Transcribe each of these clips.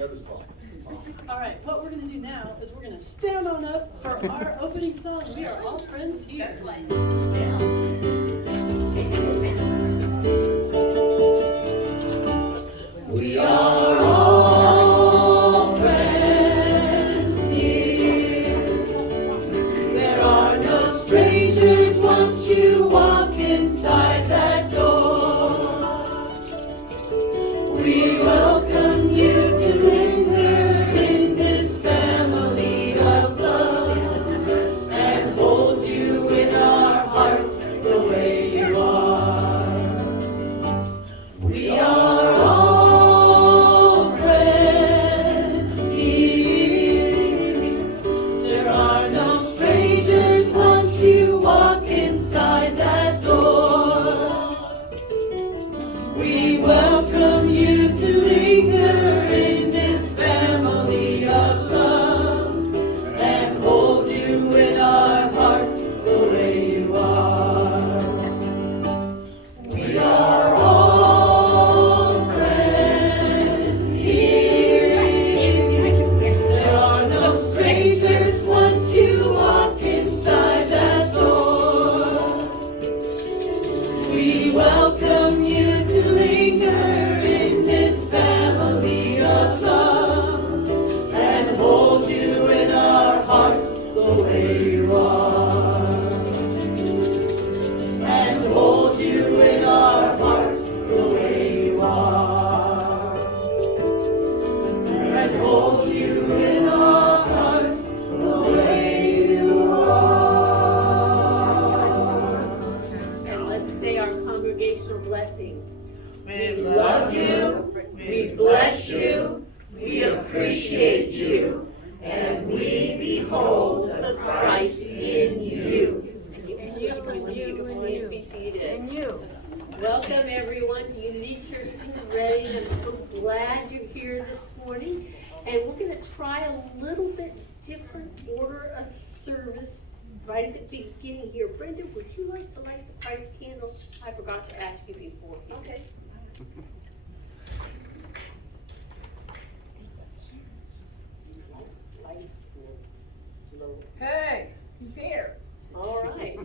All right, what we're going to do now is we're going to stand on up for our opening song. We are all friends here. We are all friends here. There are no strangers once you walk inside that door. We welcome you to linger in this family of love and hold you in our hearts the way you are. We are all friends here. There are no strangers once you walk inside that door. We welcome you to linger in this family of love and hold you in our hearts the way you are. We are all friends here. There are no strangers once you walk inside that door. We welcome you to linger in this family of love and hold you in our hearts the way you are. And hold you in our hearts the way you are. And hold you in our hearts the way you are. And let's say our congregational blessing. We love you, we bless you, we appreciate you, and we behold the Christ in you. And you, be seated. And you. Welcome everyone to Unity Church Ready. I'm so glad you're here this morning. And we're going to try a little bit different order of service right at the beginning here. Brenda, would you like to light the Christ candle? I forgot to ask you before. Okay. Hey, he's here. All right.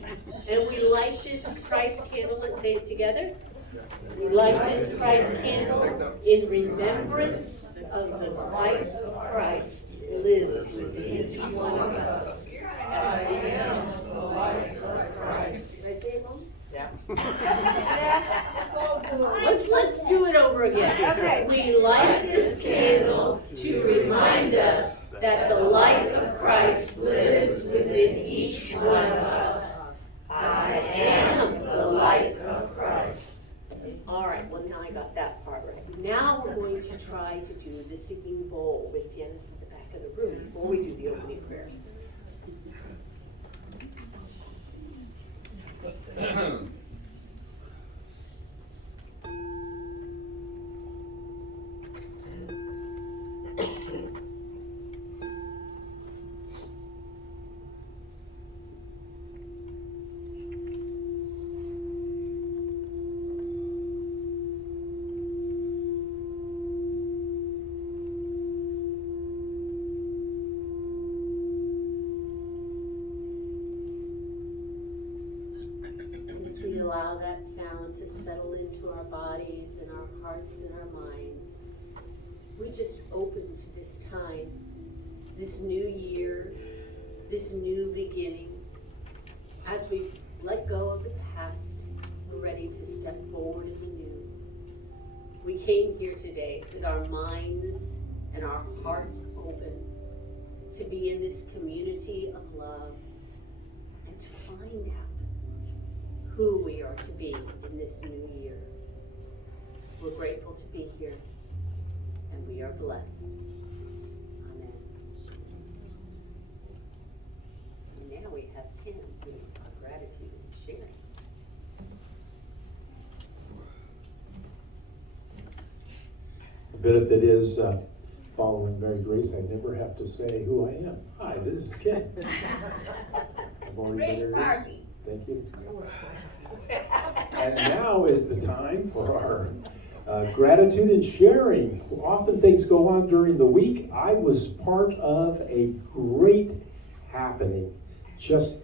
And we light this Christ candle. Let's say it together. We light this Christ candle in remembrance of the light of Christ lives within each one of us. I am the light of Christ. Did I say it wrong? Yeah. Let's do it over again. Okay. We light this candle to remind us that the light of Christ lives within each one of us. I am the light of Christ. All right, well now I got that part right. Now we're going to try to do the singing bowl with Janice at the back of the room before we do the opening prayer. As we allow that sound to settle into our bodies and our hearts and our minds, we just open to this time, this new year, this new beginning. As we let go of the past, we're ready to step forward in the new. We came here today with our minds and our hearts open to be in this community of love and to find out who we are to be in this new year. We're grateful to be here, and we are blessed. Amen. And now we have Kim with our gratitude and sharing. The benefit is following Marygrace, I never have to say who I am. Hi, this is Ken. I've already been introduced. Thank you. And now is the time for our Gratitude and sharing. Often things go on during the week. I was part of a great happening just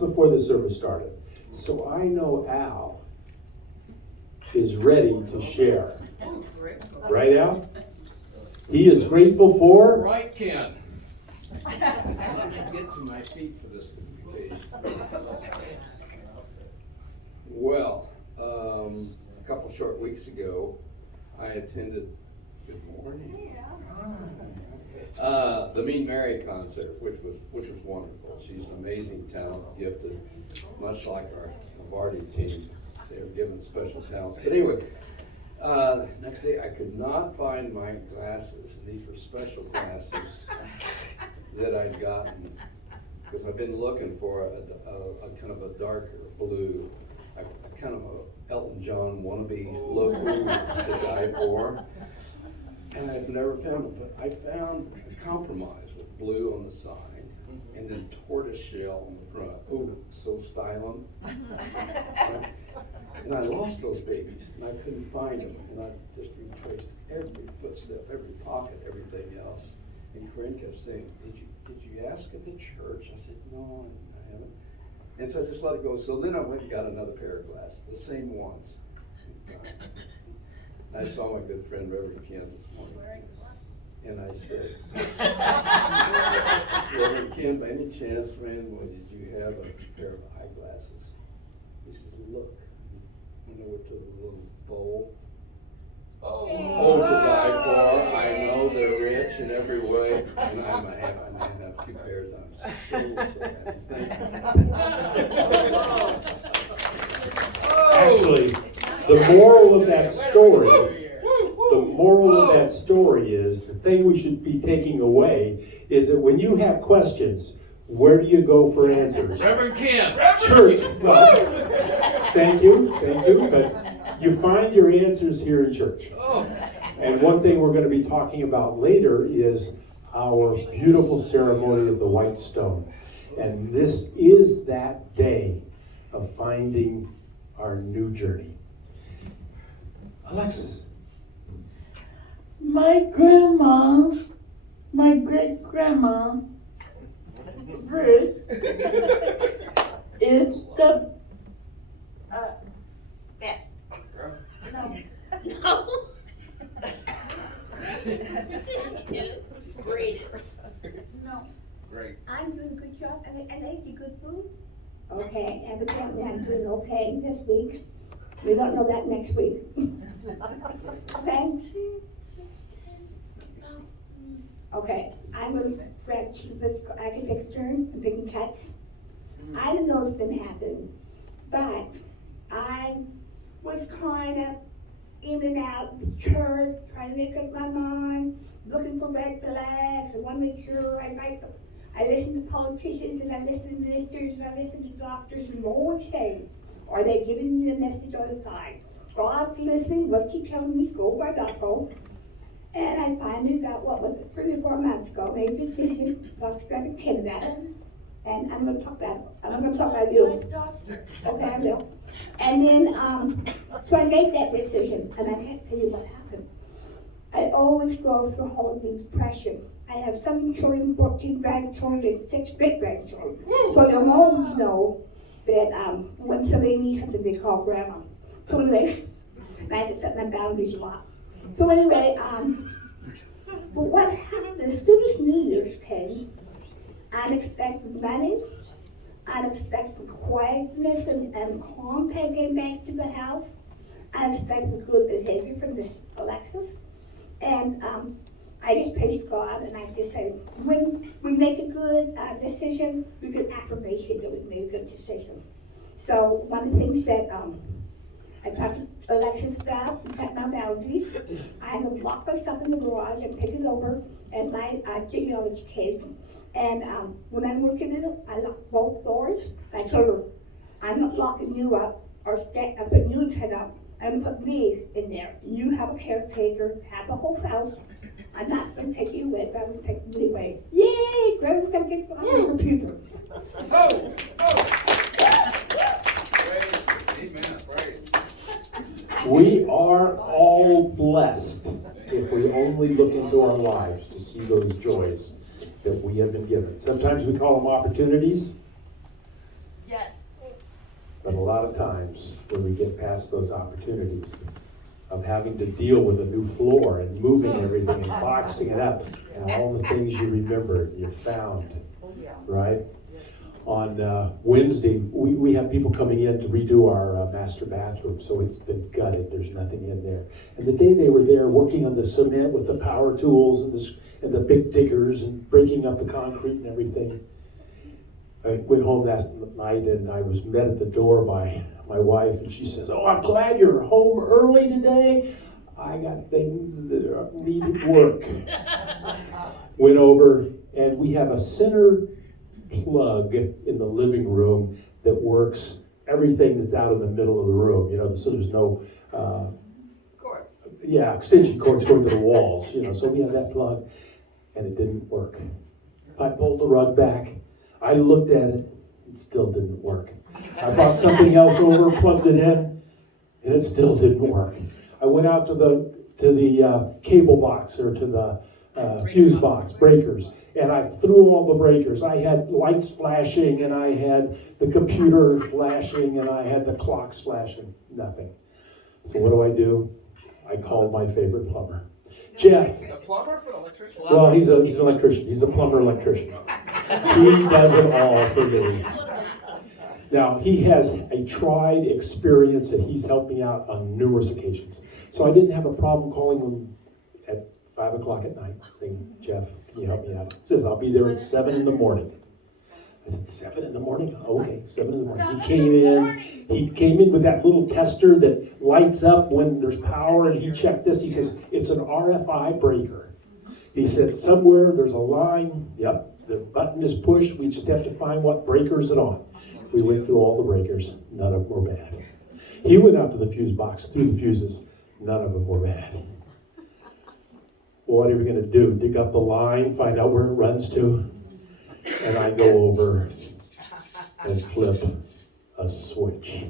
before the service started. So I know Al is ready to share. Right, Al? He is grateful for? Right, Ken. Let me get to my feet for this page. Well, a couple short weeks ago, I attended, good morning, the Mean Mary concert, which was wonderful. She's an amazing talent, gifted, much like our Vardy team. They were given special talents. But anyway, next day I could not find my glasses. These were special glasses that I'd gotten because I've been looking for a kind of a darker blue, a kind of a Elton John wannabe look to die for. And I've never found it, but I found a compromise with blue on the side and then tortoiseshell on the front. Oh, so styling. Right? And I lost those babies, and I couldn't find them. And I just retraced every footstep, every pocket, everything else. And Corinne kept saying, did you ask at the church? I said, no, I haven't. And so I just let it go. So then I went and got another pair of glasses, the same ones. I saw my good friend Reverend Ken this morning. And I said, Reverend Ken, by any chance, man, did you have a pair of eyeglasses? He said, look. Went over to the little bowl. Oh, to die for. I know they're rich in every way. And I have two pairs. I'm so happy. Thank you. Actually, the moral of that story is, the thing we should be taking away is that when you have questions, where do you go for answers? Reverend Ken. Church. Well, thank you, but you find your answers here in church. And one thing we're going to be talking about later is our beautiful ceremony of the white stone. And this is that day of finding our new journey. Alexis. My grandma, my great-grandma, Ruth, is the Best. no. No. Great. No. Great. I'm doing a good job, and I eat good food. Okay, evidently I'm doing okay this week. We don't know that next week. Okay? Okay, I'm gonna grab this, I can take a turn in picking cats. I don't know what's been happening, but I was kind of in and out of church, trying to make up my mind, looking for red flags. I want to make sure I listen to politicians and I listen to ministers and I listen to doctors and always say, are they giving me a message on the side? God's listening, what's he telling me, go or not go? And I finally got, 3 or 4 months ago, made a decision to talk to Reverend Ken about it. And I'm gonna talk about you. Okay, I will. And then, so I made that decision, and I can't tell you what happened. I always go through holding depression. I have 7 children, 14 grandchildren, and 6 great-grandchildren. So you'll always know that when somebody needs something, they call grandma. So anyway, I had to set my boundaries a lot. So anyway, but what happened, as soon as New Year's came, unexpected money, unexpected quietness and calm came back to the house, unexpected good behavior from this Alexis. And I just praise God, and I just say, when we make a good decision, we get affirmation that we made a good decision. So one of the things that I talked to Alexis about, and set my boundaries. I'm gonna lock myself in the garage and pick it over as my genealogy kids. And when I'm working in it, I lock both doors. I told her, I'm not locking you up or putting you inside out. I'm gonna put me in there. You have a caretaker, have the whole house. I'm not gonna take you away, but I'm gonna take you away. Yay! Grandma's gonna get on the computer. Praise. Amen. Praise. We are all blessed if we only look into our lives to see those joys that we have been given. Sometimes we call them opportunities. Yes. But a lot of times when we get past those opportunities of having to deal with a new floor and moving everything and boxing it up and all the things you remember, you found, right? On Wednesday, we have people coming in to redo our master bathroom, so it's been gutted. There's nothing in there. And the day they were there working on the cement with the power tools and the big diggers and breaking up the concrete and everything, I went home that night and I was met at the door by my wife, and she says, "Oh, I'm glad you're home early today. I got things that need work." Went over, and we have a center plug in the living room that works everything that's out in the middle of the room, so there's no Cords. extension cords going to the walls, so we have that plug, and it didn't work. I pulled the rug back, I looked at it, it still didn't work. I brought something else over, plugged it in, and it still didn't work. I went out to the cable box, or to the fuse box, breakers, and I threw all the breakers. I had lights flashing, and I had the computer flashing, and I had the clocks flashing. Nothing. So what do? I called my favorite plumber, Jeff. A plumber for an electrician? Well, he's an electrician. He's a plumber electrician. He does it all for me. Now, he has a tried experience that he's helped me out on numerous occasions. So I didn't have a problem calling him at 5 o'clock at night, saying, "Jeff, can you help me out?" He says, "I'll be there at 7 in the morning." I said, 7 in the morning? Okay, 7 in the morning. He came in with that little tester that lights up when there's power, and he checked this. He says, "It's an RFI breaker." He said, "Somewhere there's a line." Yep, the button is pushed. We just have to find what breaker is it on. We went through all the breakers. None of them were bad. He went out to the fuse box, threw the fuses. None of them were bad. What are we going to do? Dig up the line, find out where it runs to? And I go over and flip a switch.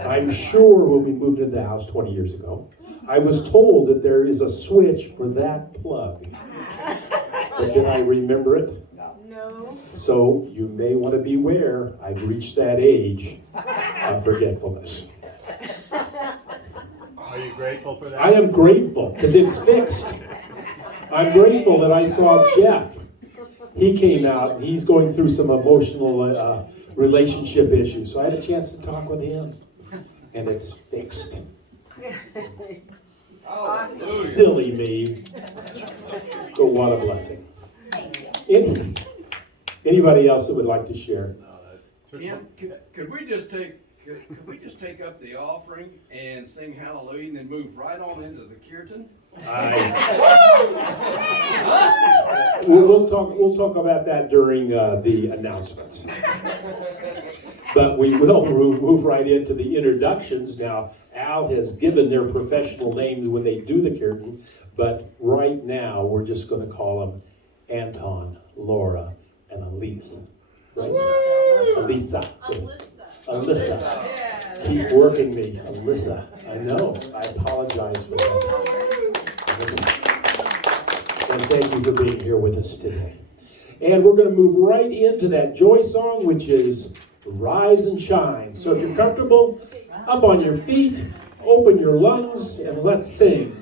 I'm sure when we moved into the house 20 years ago, I was told that there is a switch for that plug. But did I remember it? No. So you may want to beware. I've reached that age of forgetfulness. Are you grateful for that? I am grateful because it's fixed. I'm grateful that I saw Jeff. He came out and he's going through some emotional relationship issues. So I had a chance to talk with him, and it's fixed. Hallelujah. Silly me. So what a blessing. Anybody else that would like to share? Kim, could we just take up the offering and sing hallelujah and then move right on into the kirtan? We'll talk about that during the announcements. But we will move right into the introductions. Now, Al has given their professional names when they do the kirtan, but right now we're just going to call them Anton, Laura, and Elise. Right? Alyssa. Keep working me, Alyssa. I know. I apologize for that. Alyssa. And thank you for being here with us today. And we're going to move right into that joy song, which is Rise and Shine. So if you're comfortable, up on your feet, open your lungs, and let's sing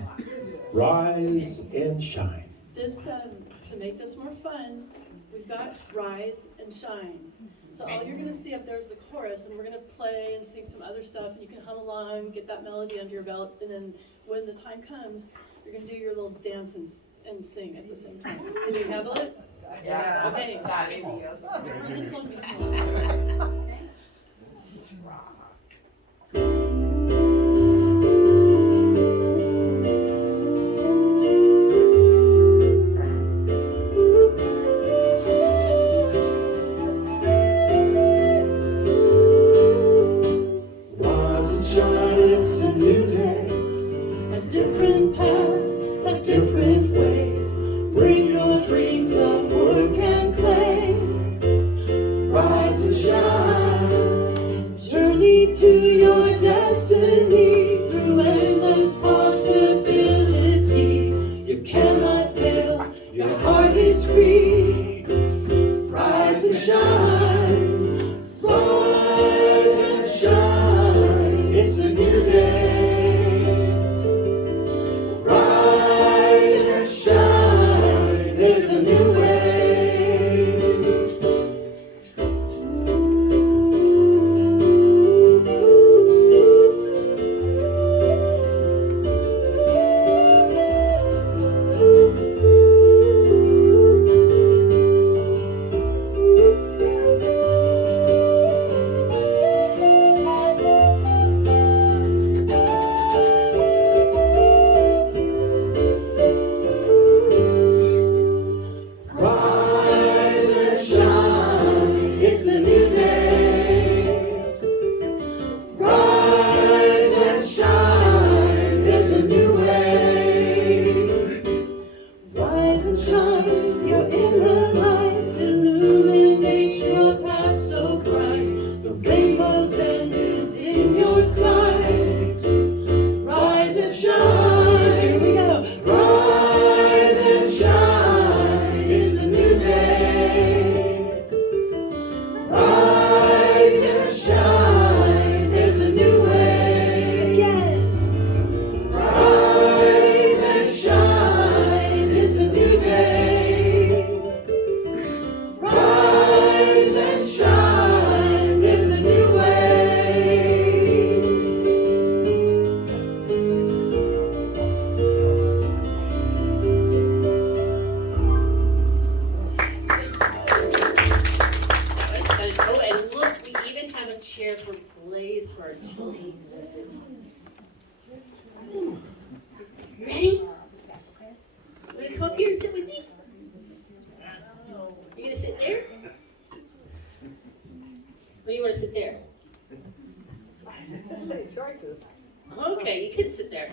Rise and Shine. To make this more fun, we've got Rise and Shine. So all you're going to see up there is the chorus, and we're going to play and sing some other stuff, and you can hum along, get that melody under your belt, and then when the time comes, you're going to do your little dance and sing at the same time. Can you handle it? Yeah. Okay. This one Rise and shine, it's a new day. a different path, a different way. Bring your dreams of work and play. Rise and shine. key to your destiny through endless possibility. You cannot fail, your heart is free. Rise and shine, rise and shine. It's a new day. Rise and shine, there's a new way. Rise and shine, it's a new day. Rise and shine, there's a new way. Rise and shine, you're in the light, illuminates your path so bright. The rainbow's end is in your sight. Rise and shine, here we go. Rise and shine, it's a new day. Rise and shine, there's a new way. Again. Rise and shine, it's a new day. Rise and shine, there's a new way. Oh, and look, we even have a chair for Blaze for our children's visit. You ready? You wanna come up here and sit with me? You gonna sit there? Or you wanna sit there? Okay, you can sit there.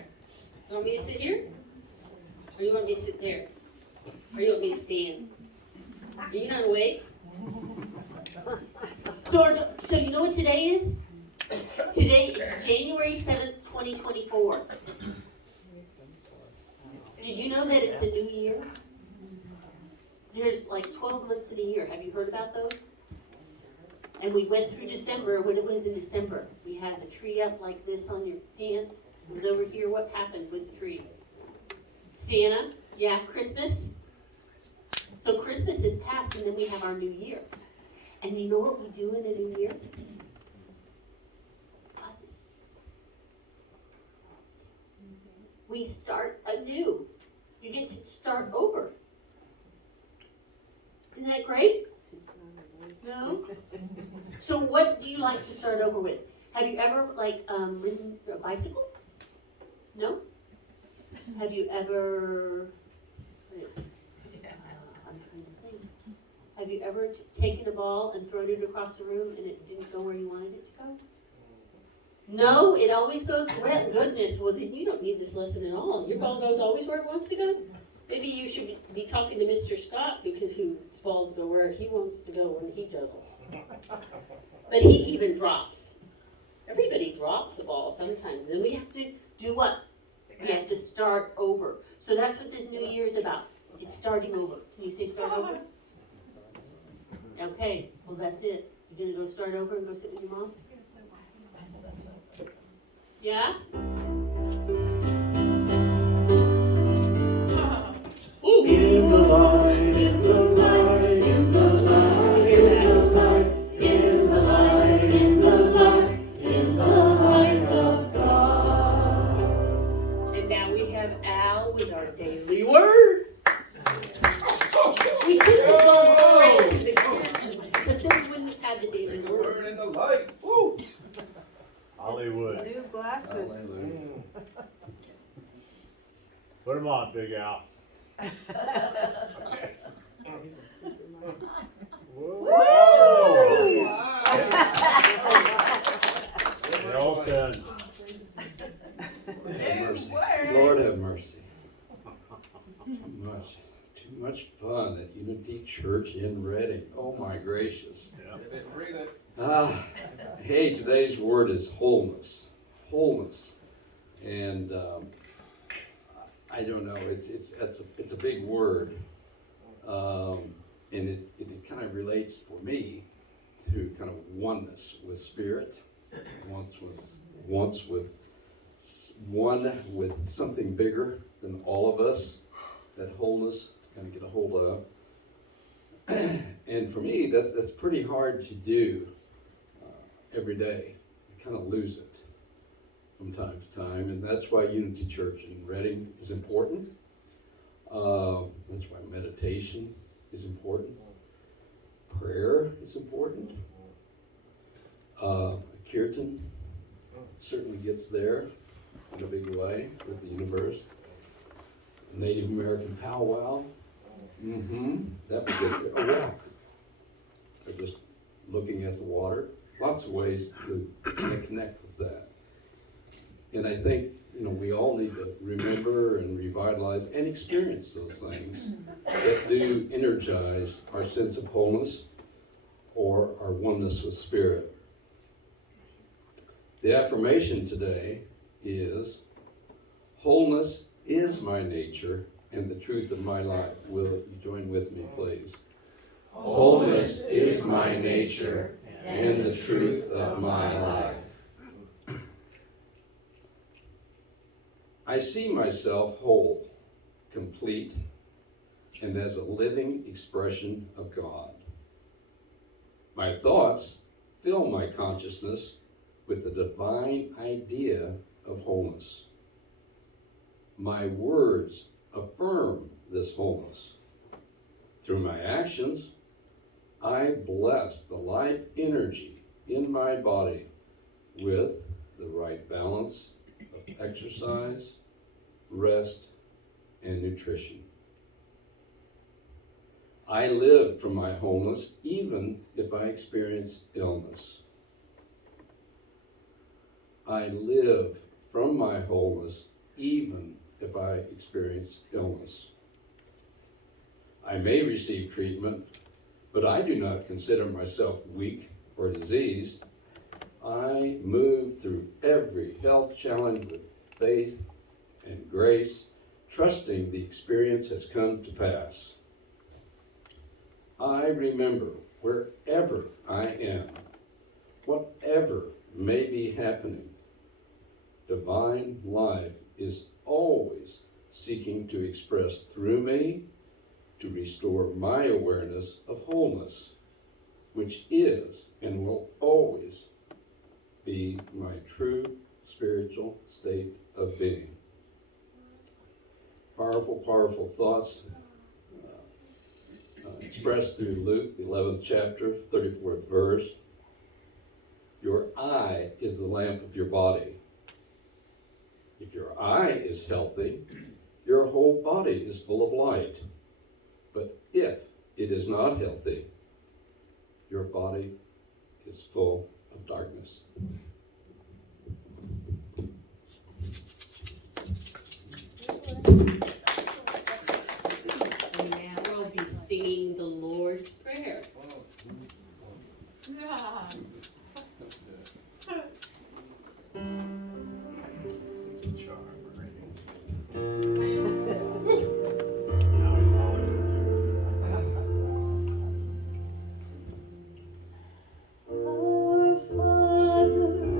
You want me to sit here? Or you want me to sit there? Or you want me to stand? Are you not awake? So you know what today is? Today is January 7th, 2024. Did you know that it's a new year? There's like 12 months in a year. Have you heard about those? And we went through December. What it was in December? We had the tree up like this on your pants. It was over here. What happened with the tree? Santa. Yeah, Christmas. So Christmas is past and then we have our new year. And you know what we do in a new year? We start anew. You get to start over. Isn't that great? No? So what do you like to start over with? Have you ever ridden a bicycle? No? Have you ever Have you ever taken a ball and thrown it across the room and it didn't go where you wanted it to go? No, it always goes, well, goodness, well then you don't need this lesson at all. Your ball goes always where it wants to go? Maybe you should be talking to Mr. Scott because whose balls go where he wants to go when he juggles. But he even drops. Everybody drops a ball sometimes. Then we have to do what? We have to start over. So that's what this new year is about. It's starting over. Can you say start over? Okay, well that's it. You're gonna go start over and go sit with your mom? Yeah? Ooh. In the light, in the light, in the light, in the light, in the light, in the light, in the light of God. And now we have Al with our daily word. We could have gone straight to the question, but then we wouldn't have had the daily word. Word in the light. Woo! Hollywood. New glasses. Put them on, Big Al. Whoa! Nelson. Have mercy. Lord have mercy. Too much fun at Unity Church in Reading. Oh my gracious. Yeah. They didn't breathe it. Hey, today's word is wholeness. Wholeness. And I don't know, it's a big word. And it kind of relates for me to kind of oneness with spirit, once with one with something bigger than all of us, that wholeness kind of get a hold of. And for me, that's pretty hard to do every day. I kind of lose it from time to time, and that's why Unity Church in Reading is important. That's why meditation is important. Prayer is important. Kirtan certainly gets there in a big way with the universe. Native American powwow. That would get there. A walk. Or just looking at the water. Lots of ways to kind of connect with that. And I think, we all need to remember and revitalize and experience those things that do energize our sense of wholeness or our oneness with spirit. The affirmation today is, wholeness is my nature and the truth of my life. Will you join with me, please? Wholeness is my nature and the truth of my life. I see myself whole, complete, and as a living expression of God. My thoughts fill my consciousness with the divine idea of wholeness. My words affirm this wholeness. Through my actions, I bless the life energy in my body with the right balance of exercise, rest, and nutrition. I live from my wholeness even if I experience illness. I live from my wholeness even if I experience illness. I may receive treatment, but I do not consider myself weak or diseased. I move through every health challenge with faith and grace, trusting the experience has come to pass. I remember wherever I am, whatever may be happening, divine life is always seeking to express through me to restore my awareness of wholeness, which is and will always be my true spiritual state of being. Powerful, powerful thoughts expressed through Luke, the 11th chapter, 34th verse. Your eye is the lamp of your body. If your eye is healthy, your whole body is full of light. But if it is not healthy, your body is full of darkness. And now we'll be singing the Lord's Prayer. Now he's Hollywood. Our Father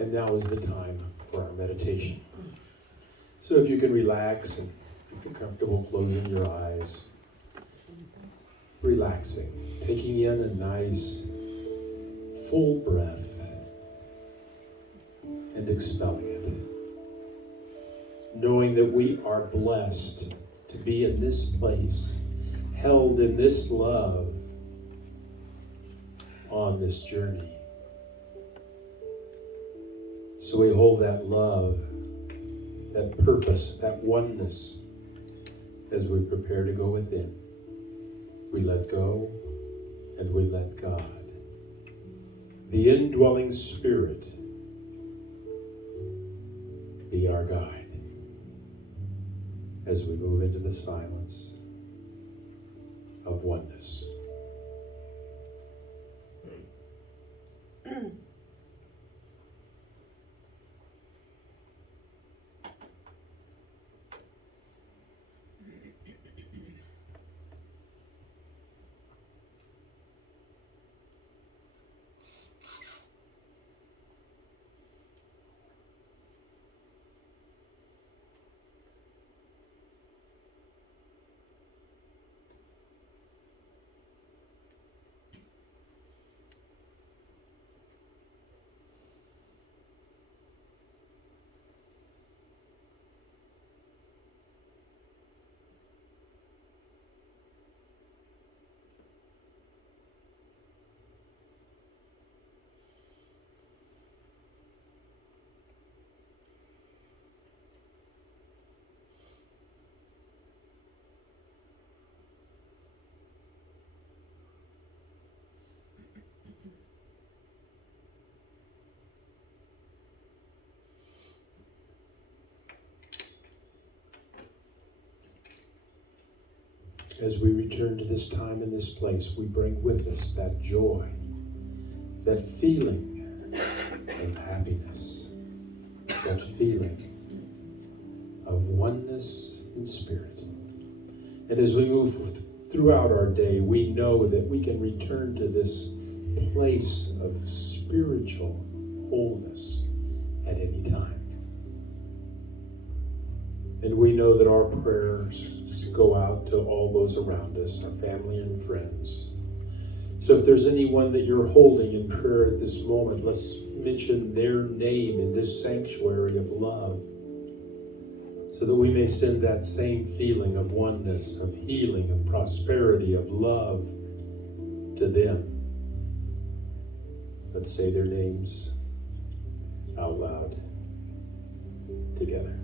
And now is the time for our meditation. So if you can relax and if you're comfortable closing your eyes, relaxing, taking in a nice full breath and expelling it. Knowing that we are blessed to be in this place, held in this love on this journey. So we hold that love, that purpose, that oneness as we prepare to go within. We let go and we let God, the indwelling Spirit, be our guide as we move into the silence of oneness. As we return to this time and this place, we bring with us that joy, that feeling of happiness, that feeling of oneness in spirit. And as we move throughout our day, we know that we can return to this place of spiritual wholeness at any time. And we know that our prayers go out to all those around us, our family and friends. So if there's anyone that you're holding in prayer at this moment, let's mention their name in this sanctuary of love, so that we may send that same feeling of oneness, of healing, of prosperity, of love to them. Let's say their names out loud together.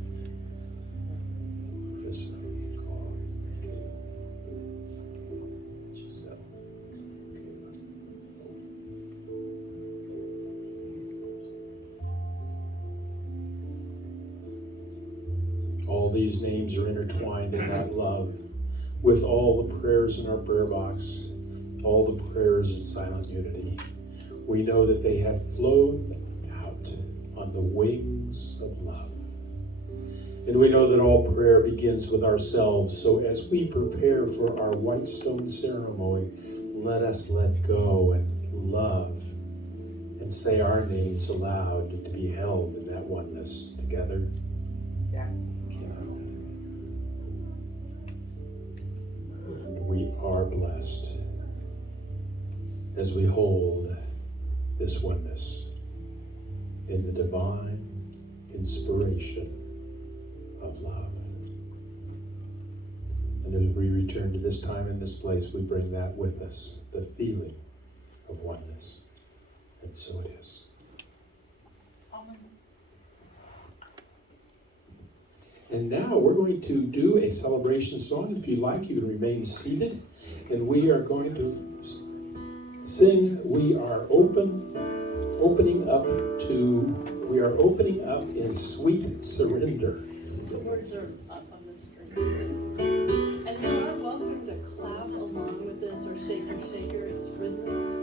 All these names are intertwined in that love with all the prayers in our prayer box, all the prayers in silent unity. We know that they have flown out on the wings of love. And we know that all prayer begins with ourselves. So as we prepare for our white stone ceremony, let us let go and love and say our names aloud to be held in that oneness together. Yeah. We are blessed as we hold this oneness in the divine inspiration of love. And as we return to this time and this place, we bring that with us, the feeling of oneness. And so it is. Amen. And now we're going to do a celebration song. If you like, you can remain seated. And we are going to sing, we are opening up in sweet surrender. The words are up on the screen. And you are welcome to clap along with this or shake your shaker. It's rhythmic.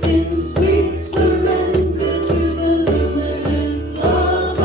In sweet surrender to the luminous love I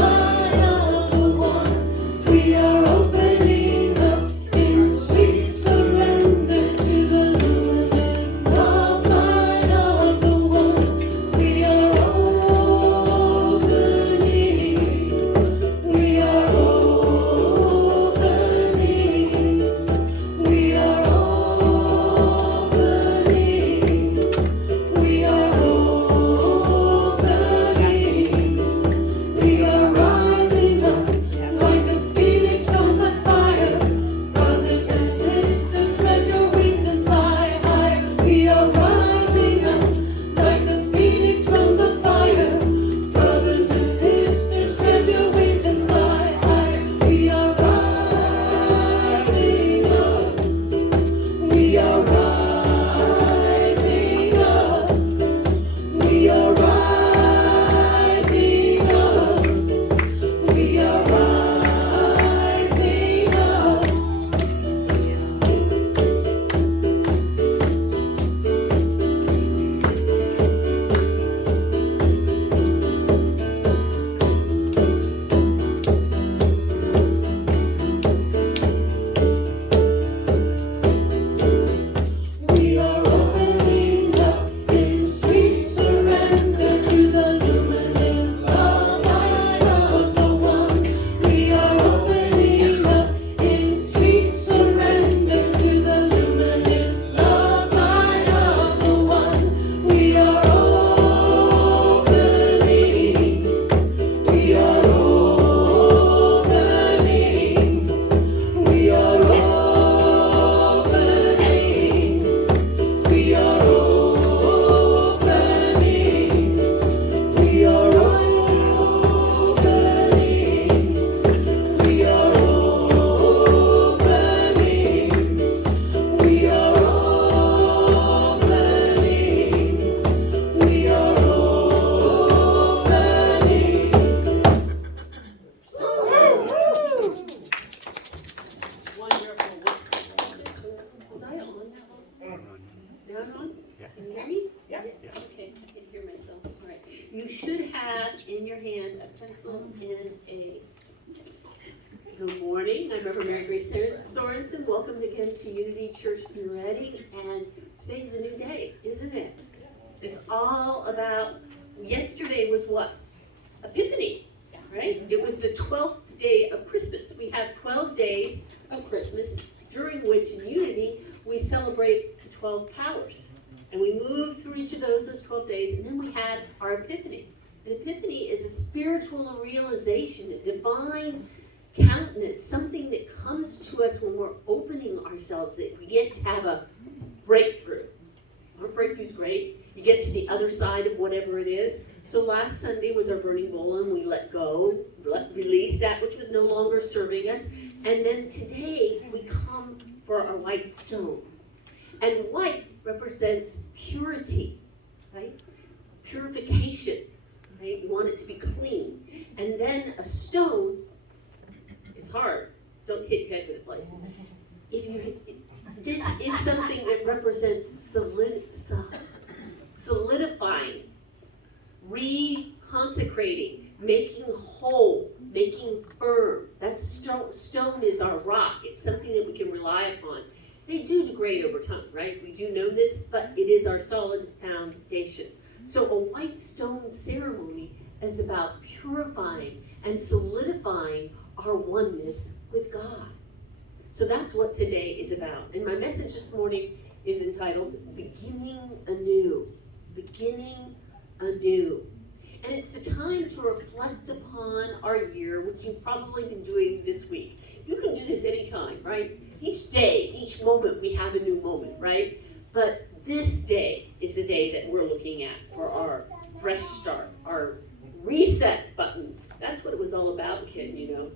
You should have in your hand a pencil and a, good morning, I'm Reverend Marygrace Sorensen. Welcome again to Unity Church Be Ready, and today's a new day, isn't it? It's all about, yesterday was what? Epiphany, right? It was the 12th day of Christmas. We have 12 days of Christmas, during which in Unity, we celebrate the 12 powers. And we moved through each of those 12 days, and then we had our Epiphany. An Epiphany is a spiritual realization, a divine countenance, something that comes to us when we're opening ourselves, that we get to have a breakthrough. Our breakthrough's great. You get to the other side of whatever it is. So last Sunday was our burning bowl, and we let go, release that which was no longer serving us. And then today we come for our white stone. And white represents purity, right? Purification, right? You want it to be clean. And then a stone is hard. Don't hit your head with it, please. This is something that represents solidifying, reconsecrating, making whole, making firm. That stone is our rock. It's something that we can rely upon. They do degrade over time, right? We do know this, but it is our solid foundation. So a white stone ceremony is about purifying and solidifying our oneness with God. So that's what today is about. And my message this morning is entitled, Beginning Anew. Beginning Anew. And it's the time to reflect upon our year, which you've probably been doing this week. You can do this anytime, right? Each day, each moment, we have a new moment, right? But this day is the day that we're looking at for our fresh start, our reset button. That's what it was all about, kid, you know.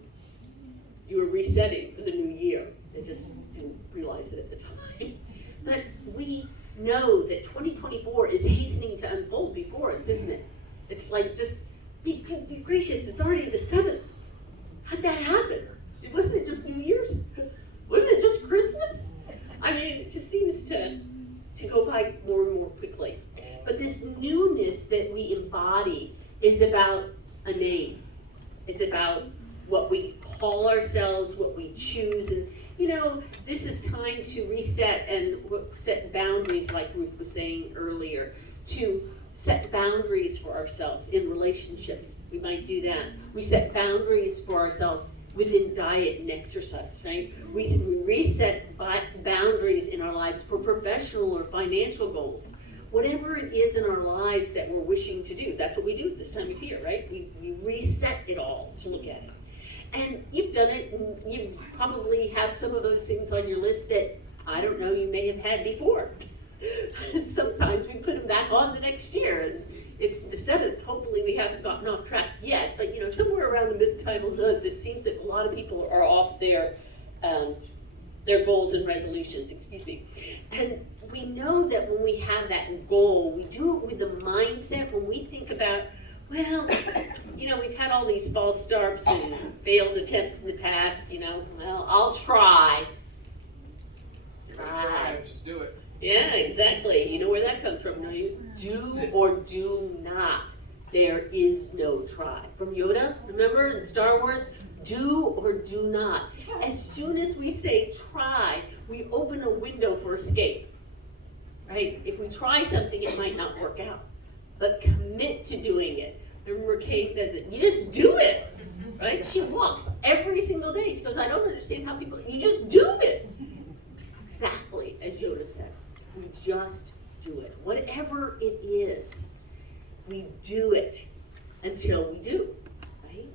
You were resetting for the new year. I just didn't realize it at the time. But we know that 2024 is hastening to unfold before us, isn't it? It's like, just be gracious, it's already the 7th. How'd that happen? Wasn't it just New Year's? Wasn't it just Christmas? I mean, it just seems to go by more and more quickly. But this newness that we embody is about a name. It's about what we call ourselves, what we choose. And, you know, this is time to reset and set boundaries, like Ruth was saying earlier, to set boundaries for ourselves in relationships. We might do that. We set boundaries for ourselves within diet and exercise, right? We reset boundaries in our lives for professional or financial goals. Whatever it is in our lives that we're wishing to do, that's what we do this time of year, right? We reset it all to look at it. And you've done it, and you probably have some of those things on your list that, I don't know, you may have had before. Sometimes we put them back on the next year, and it's the 7th. Hopefully we haven't gotten off track yet, but you know, somewhere around the mid-time of the month, it seems that a lot of people are off their goals and resolutions, And we know that when we have that goal, we do it with the mindset when we think about, well, you know, we've had all these false starts and failed attempts in the past, you know, well, I'll try. Just do it. Yeah, exactly. You know where that comes from, don't you? Do or do not. There is no try. From Yoda, remember in Star Wars? Do or do not. As soon as we say try, we open a window for escape, right? If we try something, it might not work out. But commit to doing it. Remember Kay says it, you just do it, right? She walks every single day. She goes, I don't understand how people, you just do it. Exactly as Yoda says. We just do it. Whatever it is, we do it until we do, right?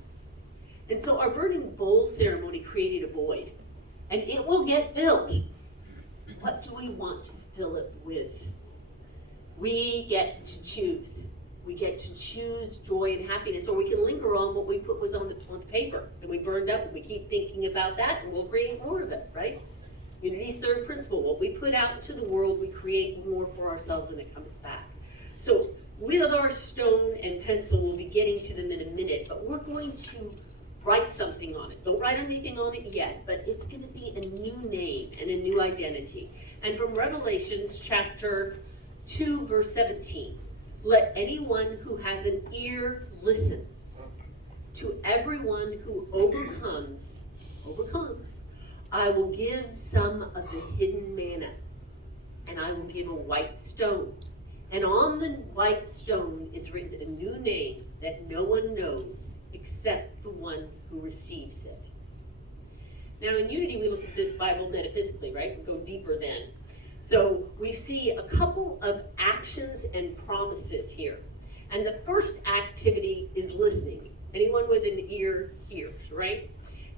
And so our burning bowl ceremony created a void, and it will get filled. What do we want to fill it with? We get to choose. We get to choose joy and happiness, or we can linger on what we put was on the paper, and we burned up, and we keep thinking about that, and we'll create more of it, right? Unity's third principle, what we put out into the world, we create more for ourselves and it comes back. So with our stone and pencil, we'll be getting to them in a minute, but we're going to write something on it. Don't write anything on it yet, but it's going to be a new name and a new identity. And from Revelations chapter 2, verse 17, Let anyone who has an ear listen. To everyone who overcomes, I will give some of the hidden manna, and I will give a white stone. And on the white stone is written a new name that no one knows except the one who receives it. Now in Unity, we look at this Bible metaphysically, right? We go deeper then. So we see a couple of actions and promises here. And the first activity is listening. Anyone with an ear hears, right?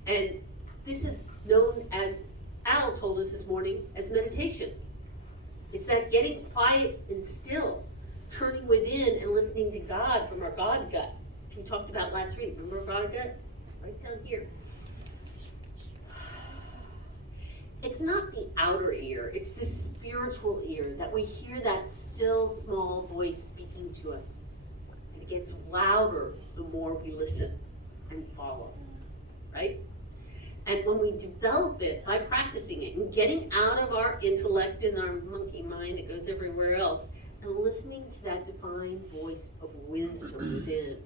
And this is known as, Al told us this morning, as meditation. It's that getting quiet and still, turning within and listening to God from our God gut, which we talked about last week. Remember our God gut? Right down here. It's not the outer ear, it's the spiritual ear that we hear that still small voice speaking to us. And it gets louder the more we listen and follow, right? And when we develop it by practicing it and getting out of our intellect and our monkey mind that goes everywhere else and listening to that divine voice of wisdom within.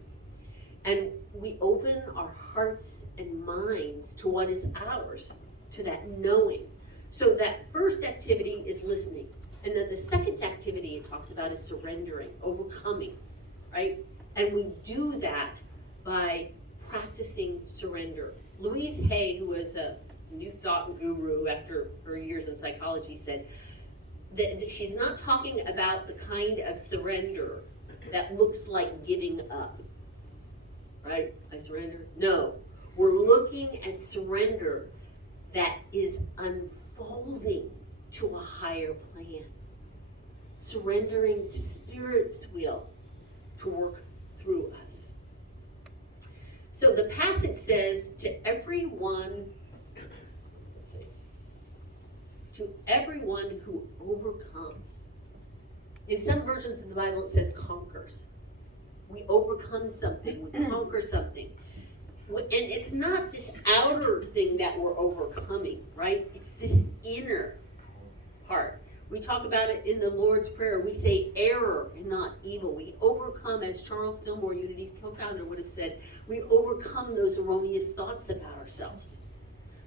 And we open our hearts and minds to what is ours, to that knowing. So that first activity is listening. And then the second activity it talks about is surrendering, overcoming, right? And we do that by practicing surrender. Louise Hay, who was a New Thought guru after her years in psychology, said that she's not talking about the kind of surrender that looks like giving up, right? I surrender. No, we're looking at surrender that is unfolding to a higher plan. Surrendering to Spirit's will to work through us. So the passage says, to everyone who overcomes. In some versions of the Bible it says conquers. We overcome something, we conquer something. And it's not this outer thing that we're overcoming, right? It's this inner part. We talk about it in the Lord's Prayer. We say error and not evil. We overcome, as Charles Fillmore, Unity's co-founder, would have said, we overcome those erroneous thoughts about ourselves.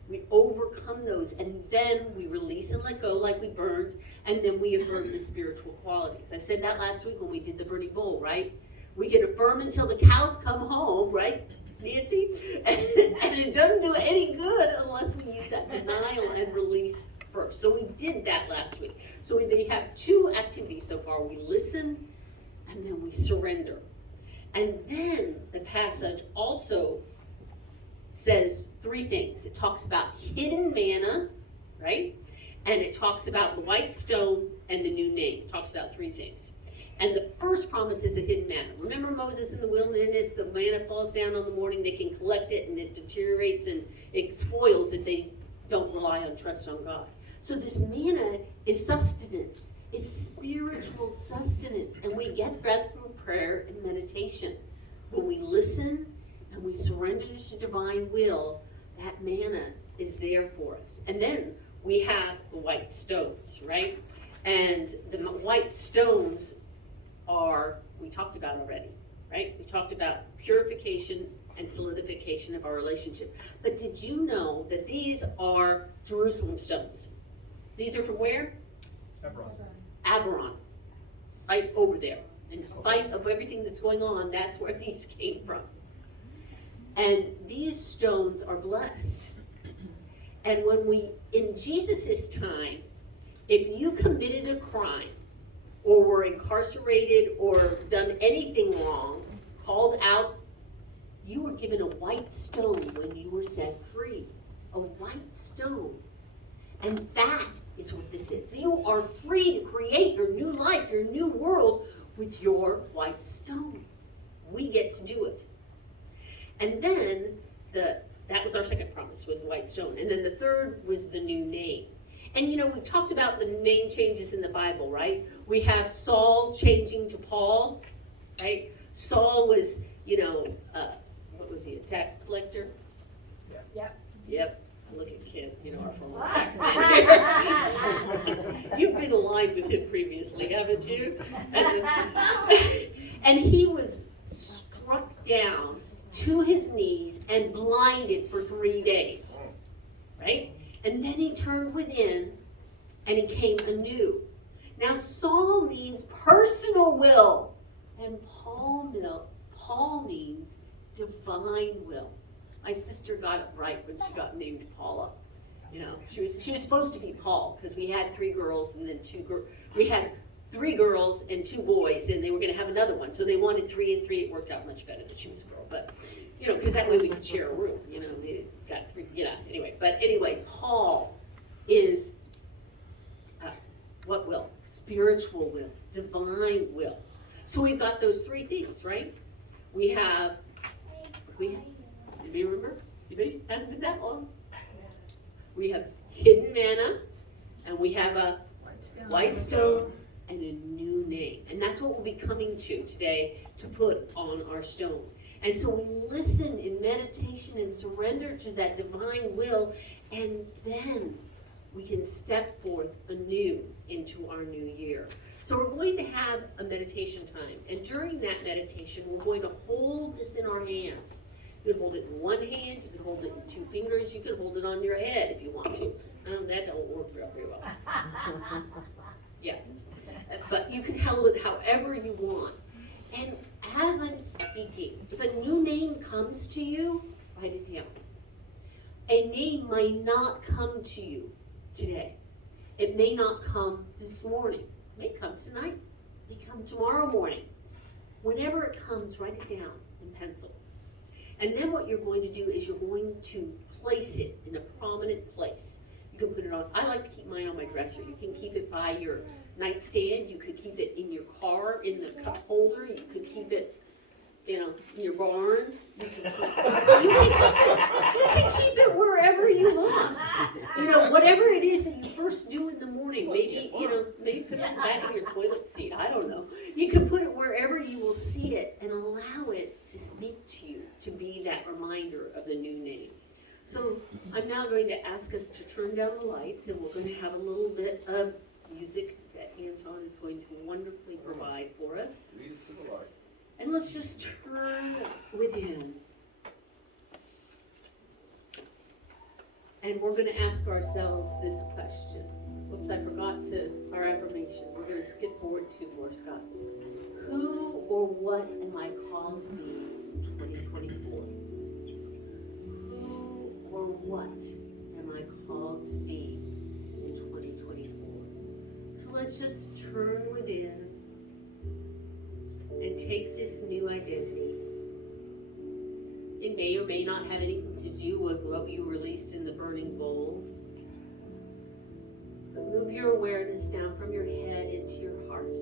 We overcome those, and then we release and let go like we burned, and then we affirm the spiritual qualities. I said that last week when we did the burning bowl, right? We can affirm until the cows come home, right, Nancy? And it doesn't do any good unless we use that denial and release first. So we did that last week. So we have two activities so far. We listen and then we surrender. And then the passage also says three things. It talks about hidden manna, right? And it talks about the white stone and the new name. It talks about three things. And the first promise is the hidden manna. Remember Moses in the wilderness, the manna falls down on the morning, they can collect it and it deteriorates and it spoils if they don't rely on trust on God. So this manna is sustenance. It's spiritual sustenance. And we get that through prayer and meditation. When we listen and we surrender to divine will, that manna is there for us. And then we have the white stones, right? And the white stones are, we talked about already, right? We talked about purification and solidification of our relationship. But did you know that these are Jerusalem stones? These are from where? Aberon. Right over there. In spite of everything that's going on, that's where these came from. And these stones are blessed. And when we, in Jesus' time, if you committed a crime, or were incarcerated, or done anything wrong, called out, you were given a white stone when you were set free. A white stone. And that is what this is. You are free to create your new life, your new world with your white stone. We get to do it. And then, that was our second promise, was the white stone. And then the third was the new name. And you know, we talked about the name changes in the Bible, right? We have Saul changing to Paul, right? Saul was, what was he, a tax collector? Yep. Look at Kim, our former tax man here. You've been aligned with him previously, haven't you? And he was struck down to his knees and blinded for 3 days, right? And then he turned within and he came anew. Now Saul means personal will, and Paul means divine will. My sister got it right when she got named Paula. You know, she was supposed to be Paul because we had 3 girls and then we had 3 girls and 2 boys, and they were going to have another one. So they wanted 3 and 3. It worked out much better that she was a girl, but you know, because that way we could share a room. You know, they got 3. You know, anyway. But anyway, Paul is what will? Spiritual will, divine will. So we've got those 3 things, right? We have. Anybody remember? Anybody? Hasn't been that long. We have hidden manna, and we have a white stone, and a new name. And that's what we'll be coming to today to put on our stone. And so we listen in meditation and surrender to that divine will, and then we can step forth anew into our new year. So we're going to have a meditation time. And during that meditation, we're going to hold this in our hands. You can hold it in one hand, you can hold it in 2 fingers, you can hold it on your head if you want to. That don't work very well. Yeah, but you can hold it however you want. And as I'm speaking, if a new name comes to you, write it down. A name might not come to you today. It may not come this morning. It may come tonight. It may come tomorrow morning. Whenever it comes, write it down in pencil. And then what you're going to do is you're going to place it in a prominent place. You can put it on, I like to keep mine on my dresser. You can keep it by your nightstand. You could keep it in your car, in the cup holder. You could keep it, you know, in your barn. You can keep it wherever you want. You know, whatever it is that you first do in the morning. Maybe, you know, maybe put it in the back of your toilet seat. I don't know. You can put it wherever you will see it and allow it to speak to you, to be that reminder of the new name. So I'm now going to ask us to turn down the lights, and we're going to have a little bit of music that Anton is going to wonderfully provide for us. Lead us to the light. And let's just turn within. And we're going to ask ourselves this question. Whoops, I forgot our affirmation. We're going to skip forward 2 more, Scott. Who or what am I called to be in 2024? Who or what am I called to be in 2024? So let's just turn within and take this new identity. It may or may not have anything to do with what you released in the burning bowl. But move your awareness down from your head into your heart.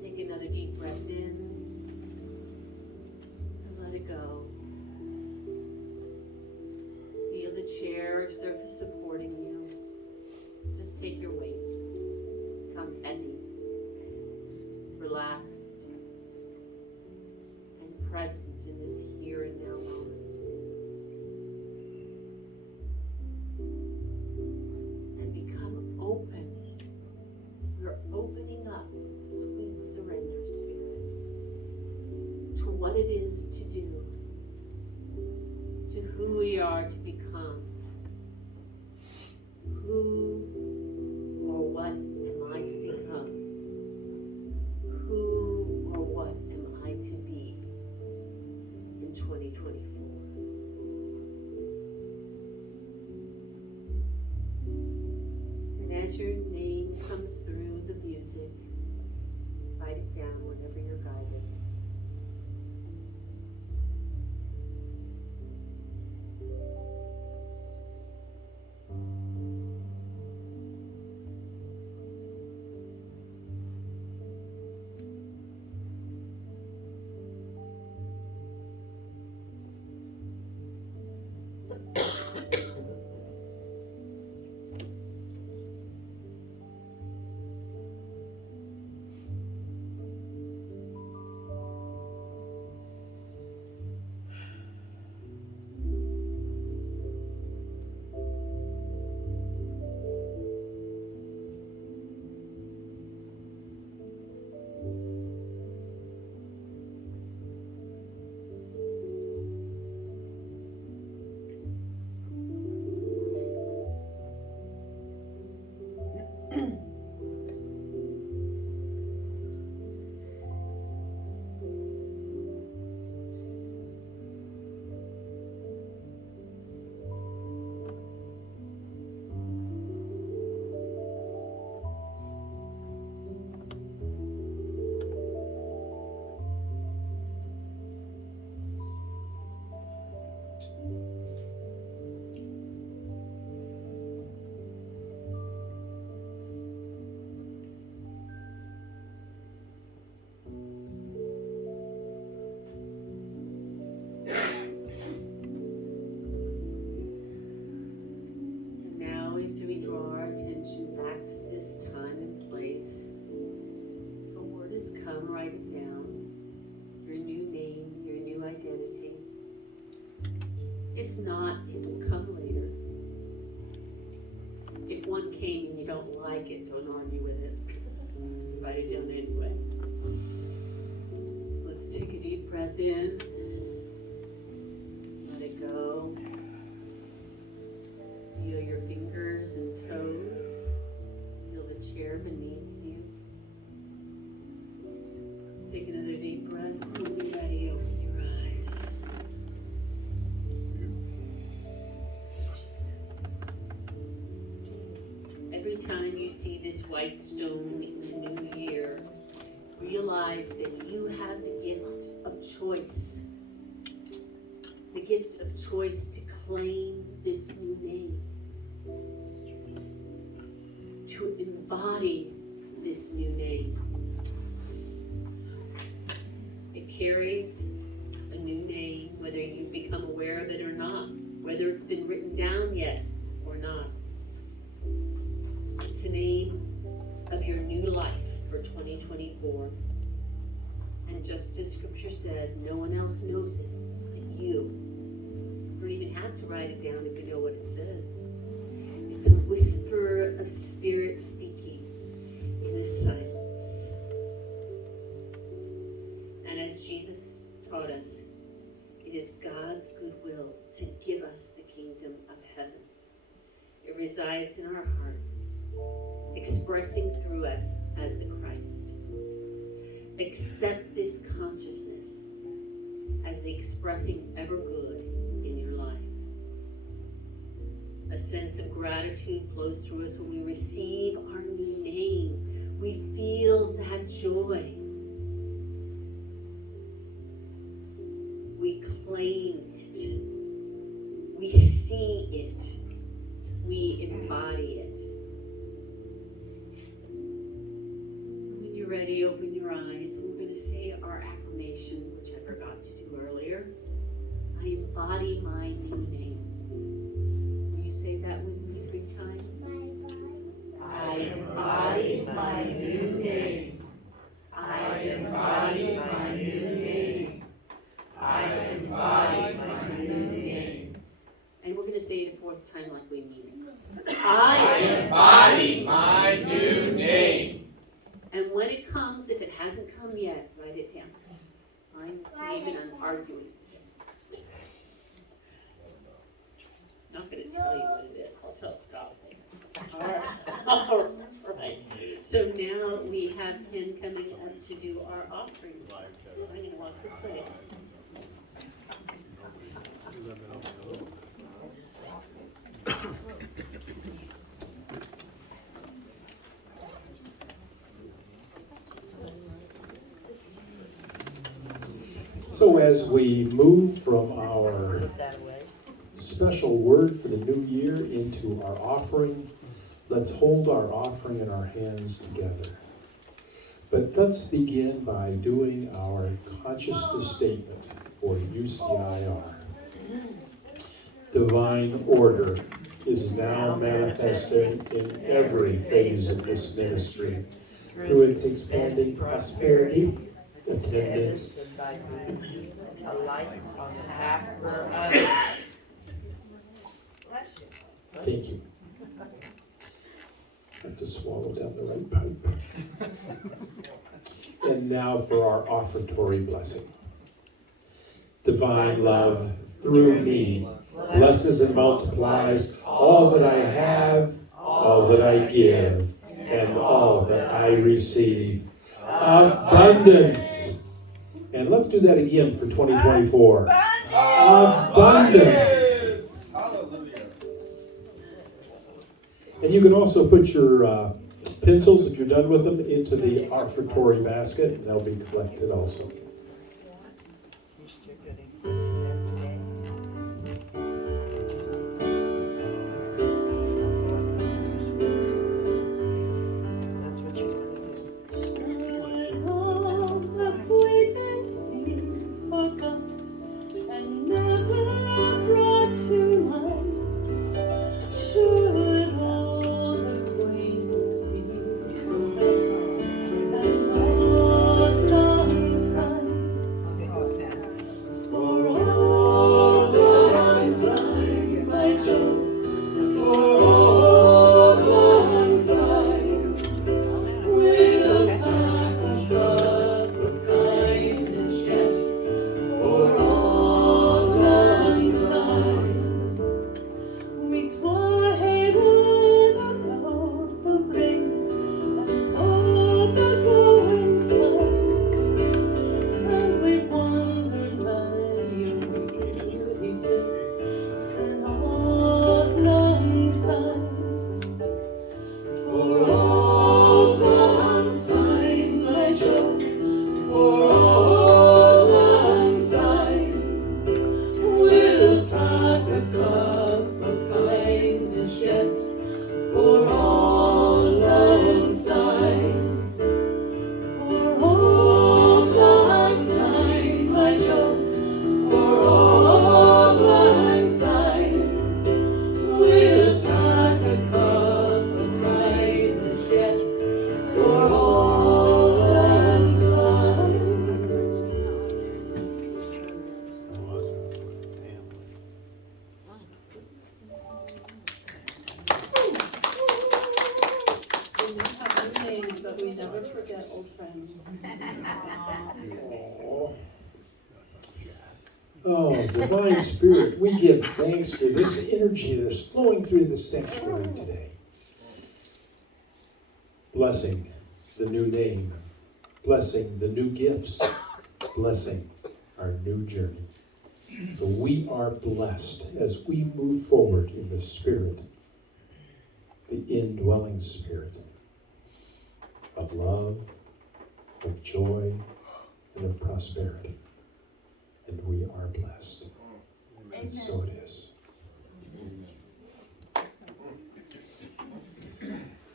Take another deep breath in and let it go. Feel the chair or surface supporting you. Just take your weight. Become heavy, relaxed, and present in this here and now moment. And become open. We're opening up, sweet surrender spirit, to what it is to do, to who we are to become. Who or what am I to become? Who or what am I to be in 2024? And as your name comes through the music, write it down whenever you're guided. come, write it down. Your new name, your new identity. If not, it will come later. If one came and you don't like it, don't argue with it. Write it down anyway. Let's take a deep breath in. Let it go. Feel your fingers and toes. Feel the chair beneath you. Take another deep breath. When you're ready, open your eyes. Every time you see this white stone in the new year, realize that you have the gift of choice. The gift of choice to claim this new name. To embody this new name. It carries a new name, whether you've become aware of it or not, whether it's been written down yet or not. It's the name of your new life for 2024. And just as Scripture said, no one else knows it but you. You don't even have to write it down if you know what it says. It's a whisper of spirit speaking in the silence. And as Jesus taught us, it is God's goodwill to give us the kingdom of heaven. It resides in our heart, expressing through us as the Christ. Accept this consciousness as the expressing ever good in your life. A sense of gratitude flows through us when we receive our new name. We feel that joy. We claim it. We see it. We embody it. When you're ready, open your eyes. We're going to say our affirmation, which I forgot to do earlier. I embody my new name. Will you say that with me 3 times? I embody my new name. I embody my new name. I embody my new name. And we're going to say it a 4th time like we mean it. I embody my new name. And when it comes, if it hasn't come yet, write it down. I'm even arguing. Not going to tell you what it is. I'll tell Scott later. All right. All right. So now we have Ken coming up to do our offering. I'm going to walk this way. So as we move from our special word for the new year into our offering, let's hold our offering in our hands together. But let's begin by doing our consciousness statement for UCIR. Divine order is now manifested in every phase of this ministry through its expanding prosperity, attendance, A light on the path for others. thank you. I have to swallow down the right pipe. And now for our offertory blessing. Divine love through me blesses and multiplies all that I have, all that I give, and all that I receive. Abundance. And let's do that again for 2024. Abundance. Hallelujah. And you can also put your pencils, if you're done with them, into the offertory basket, and they'll be collected also. Oh, Divine Spirit, we give thanks for this energy that's flowing through the sanctuary today. Blessing the new name, blessing the new gifts, blessing our new journey. So we are blessed as we move forward in the Spirit, the indwelling Spirit of love, of joy, and of prosperity. And we are blessed. And so it is.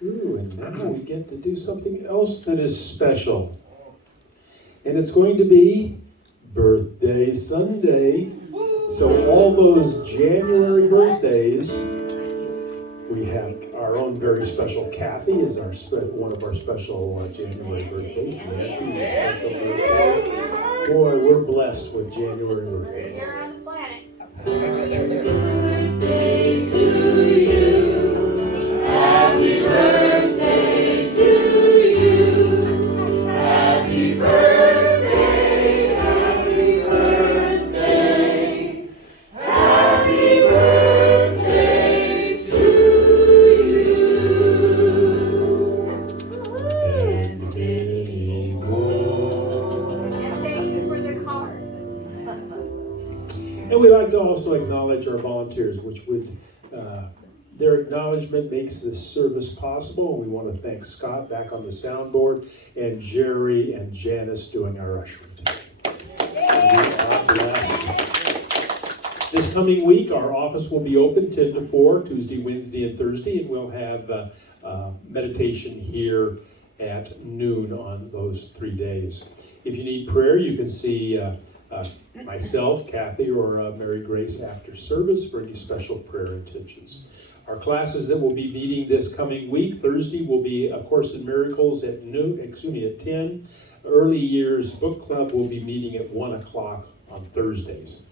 Ooh, and now we get to do something else that is special. And it's going to be Birthday Sunday. So all those January birthdays, we have our own very special Kathy is our one of our special January birthdays. Nancy's a special birthday. Boy, we're blessed with January birthdays. Happy birthday to you. Happy birthday to you. Happy birthday. Happy birthday. Happy birthday to you. And many more. And thank you for the cards. And we'd like to also acknowledge our volunteers, which would, their acknowledgement makes this service possible. And we want to thank Scott back on the soundboard and Jerry and Janice doing our ushering today. And we are blessed. This coming week, our office will be open 10 to 4, Tuesday, Wednesday, and Thursday, and we'll have meditation here at noon on those 3 days. If you need prayer, you can see myself, Kathy, or Marygrace after service for any special prayer intentions. Our classes that will be meeting this coming week, Thursday will be A Course in Miracles at 10. Early Years Book Club will be meeting at 1 o'clock on Thursdays.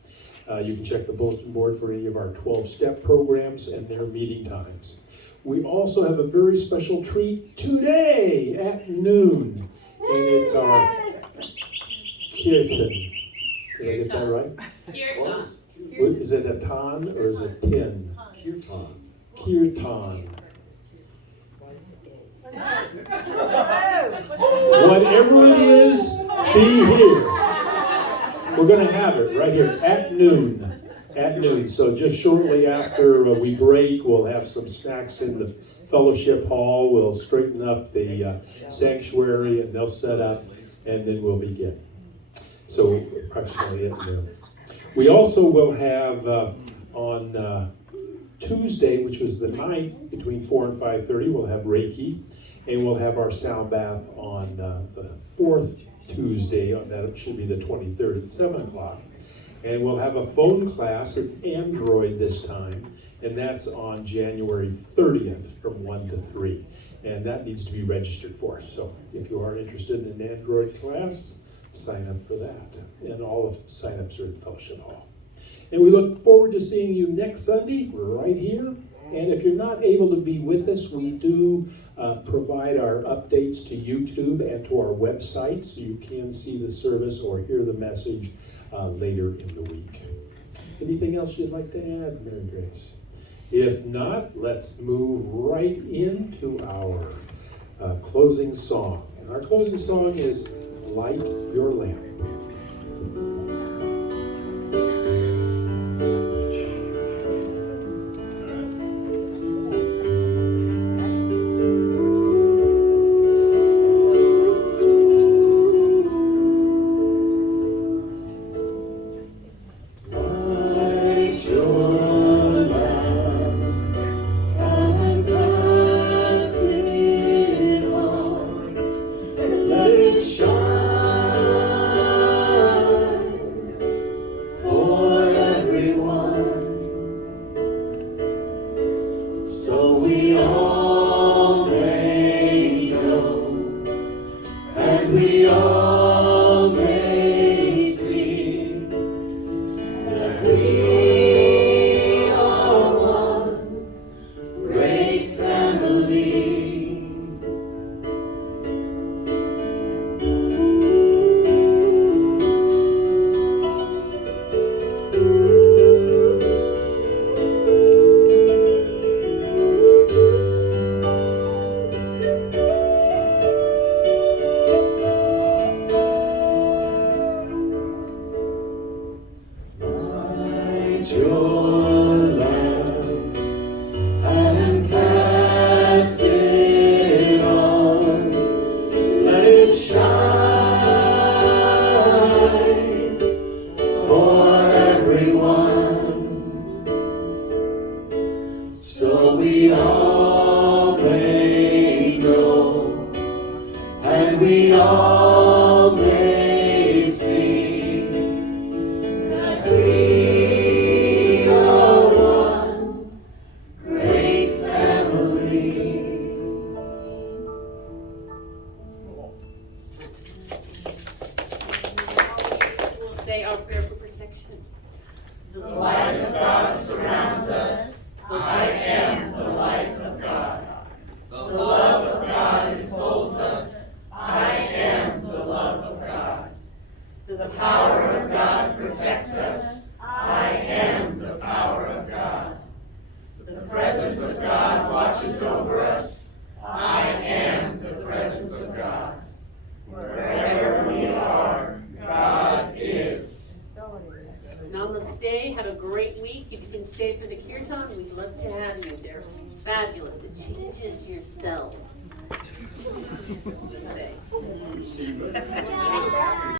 You can check the bulletin board for any of our 12-step programs and their meeting times. We also have a very special treat today at noon, and it's our Kirtan. Did I get that right? What, is it a tan or is it tin? Kirtan. Kirtan. Whatever it is, be here. We're going to have it right here at noon. At noon. So just shortly after we break, we'll have some snacks in the fellowship hall. We'll straighten up the sanctuary and they'll set up, and then we'll begin. So approximately at noon. We also will have on Tuesday, which was the night, between 4 and 5:30, we'll have Reiki, and we'll have our sound bath on the 4th Tuesday, that should be the 23rd at 7 o'clock. And we'll have a phone class, it's Android this time, and that's on January 30th from 1 to 3. And that needs to be registered for. So if you are interested in an Android class, sign up for that. And all of the sign-ups are in Fellowship Hall. And we look forward to seeing you next Sunday. We're right here. And if you're not able to be with us, we do provide our updates to YouTube and to our website, so you can see the service or hear the message later in the week. Anything else you'd like to add, Marygrace? If not, let's move right into our closing song. And our closing song is Light Your Lamp. say our prayer for protection. The light of God surrounds us. I am the light of God. The love of God enfolds us. I am the love of God. The power of God protects us. I am the power of God. The presence of God watches over us. I am the presence of God. Wherever we are, God is. Namaste. Have a great week. If you can stay for the kirtan, we'd love to have you. They're fabulous. It changes your cells. Say.